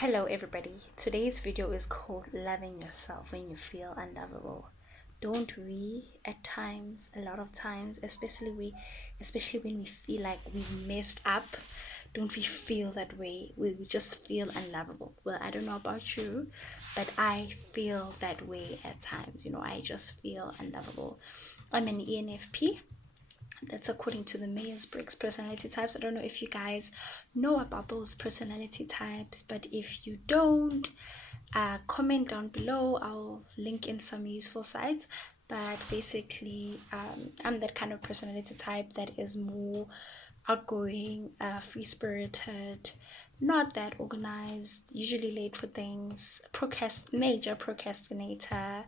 Hello everybody. Today's video is called Loving Yourself When You Feel Unlovable. Don't we at times, a lot of times, especially when we feel like we messed up, don't we feel that way? We just feel unlovable. Well, I don't know about you, but I feel that way at times. I just feel unlovable. I'm an ENFP. That's according to the Myers-Briggs personality types. I don't know if you guys know about those personality types, but if you don't, comment down below. I'll link in some useful sites. But basically, I'm that kind of personality type that is more outgoing, free-spirited, not that organized, usually late for things, major procrastinator,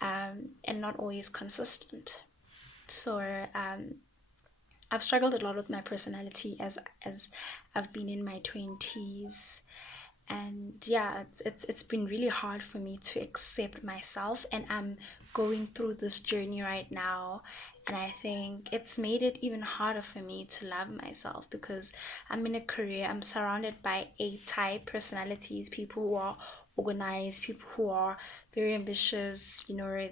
and not always consistent. So I've struggled a lot with my personality as I've been in my 20s, and yeah, it's been really hard for me to accept myself, and I'm going through this journey right now. And I think it's made it even harder for me to love myself because I'm in a career, I'm surrounded by A-type personalities, people who are organized, people who are very ambitious,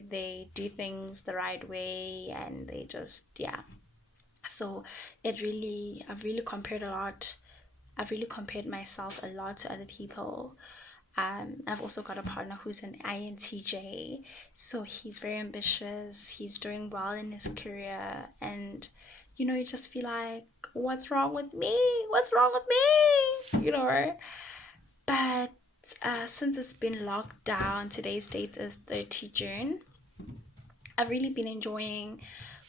they do things the right way, and they just, yeah. So I've really compared a lot. I've really compared myself a lot to other people. I've also got a partner who's an INTJ, so he's very ambitious, he's doing well in his career, and you just feel like, what's wrong with me? What's wrong with me? But since it's been locked down, today's date is 30 June, I've really been enjoying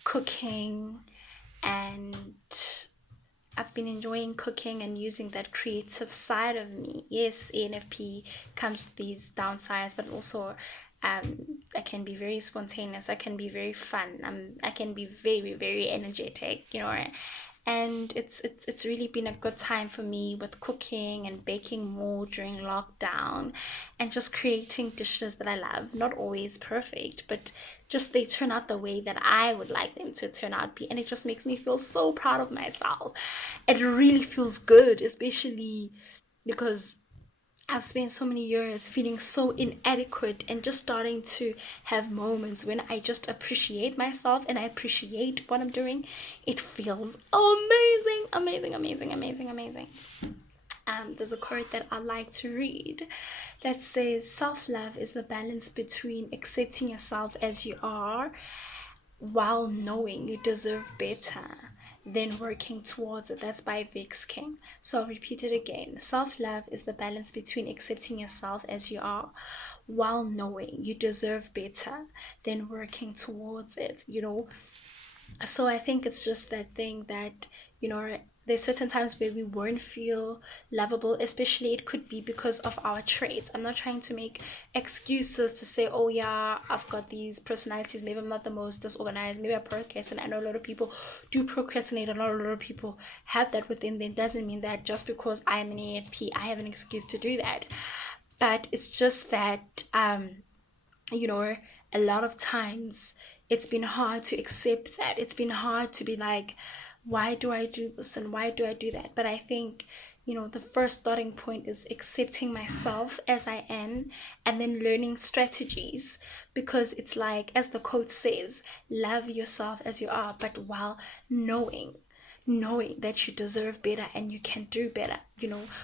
cooking, and I've been enjoying cooking and using that creative side of me. Yes, ENFP comes with these downsides, but also I can be very spontaneous. I can be very fun. I can be very, very energetic, and it's really been a good time for me with cooking and baking more during lockdown, and just creating dishes that I love. Not always perfect, but just they turn out the way that I would like them to turn out, and it just makes me feel so proud of myself. It really feels good, especially because I've spent so many years feeling so inadequate, and just starting to have moments when I just appreciate myself and I appreciate what I'm doing. It feels amazing, amazing, amazing, amazing, amazing. There's a quote that I like to read that says, self love is the balance between accepting yourself as you are while knowing you deserve better, then working towards it. That's by Vex King. So I'll repeat it again. Self love is the balance between accepting yourself as you are while knowing you deserve better, then working towards it. So I think it's just that thing that, there's certain times where we won't feel lovable, especially it could be because of our traits. I'm not trying to make excuses to say, oh yeah, I've got these personalities, maybe I'm not the most disorganized, maybe I procrastinate. I know a lot of people do procrastinate, and a lot of people have that within them. Doesn't mean that just because I am an EFP I have an excuse to do that. But it's just that you know, a lot of times it's been hard to accept that. It's been hard to be like, why do I do this and why do I do that? But I think, the first starting point is accepting myself as I am, and then learning strategies, because it's like, as the quote says, love yourself as you are, but while knowing that you deserve better and you can do better.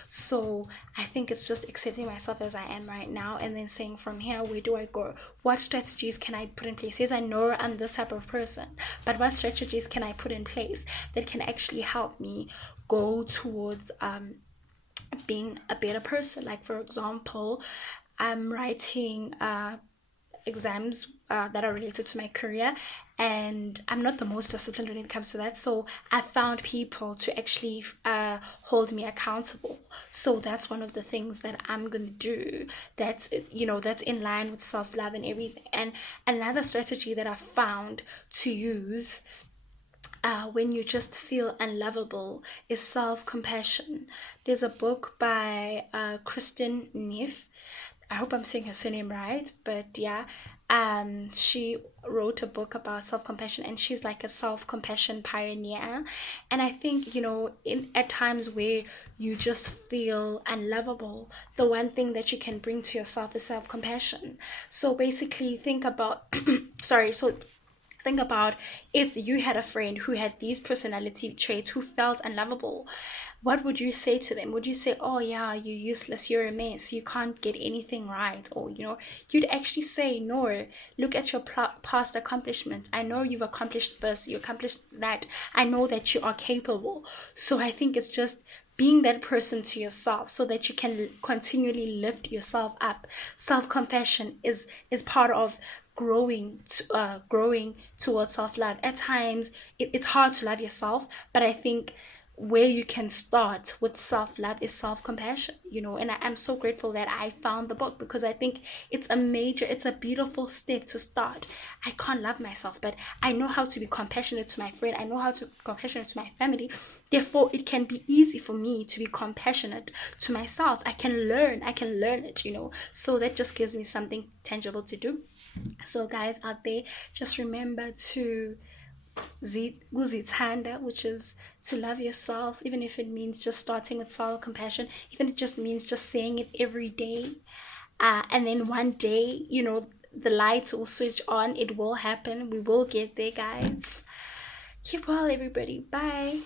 So I think it's just accepting myself as I am right now, and then saying, from here, where do I go? What strategies can I put in place? Yes, I know I'm this type of person, but what strategies can I put in place that can actually help me go towards being a better person? Like, for example, I'm writing exams that are related to my career, and I'm not the most disciplined when it comes to that. So I found people to actually hold me accountable. So that's one of the things that I'm gonna do, that's in line with self-love and everything. And another strategy that I found to use when you just feel unlovable is self-compassion. There's a book by Kristen Neff. I hope I'm saying her surname right, but yeah, She wrote a book about self-compassion, and she's like a self-compassion pioneer. And I think, in at times where you just feel unlovable, the one thing that you can bring to yourself is self-compassion. So basically think about sorry, so think about if you had a friend who had these personality traits, who felt unlovable. What would you say to them? Would you say, oh yeah, you're useless, you're a mess, you can't get anything right? Or, you'd actually say, no, look at your past accomplishment. I know you've accomplished this, you accomplished that. I know that you are capable. So I think it's just being that person to yourself so that you can continually lift yourself up. Self-compassion is part of growing towards self-love. At times it's hard to love yourself, but I think where you can start with self-love is self-compassion, and I'm so grateful that I found the book, because I think it's a beautiful step to start. I can't love myself, but I know how to be compassionate to my friend, I know how to be compassionate to my family. Therefore it can be easy for me to be compassionate to myself. I can learn it, so that just gives me something tangible to do. So guys out there, just remember to kuzithanda, which is to love yourself, even if it means just starting with self-compassion, even if it just means just saying it every day. And then one day, the lights will switch on, it will happen, we will get there, guys. Keep well, everybody. Bye.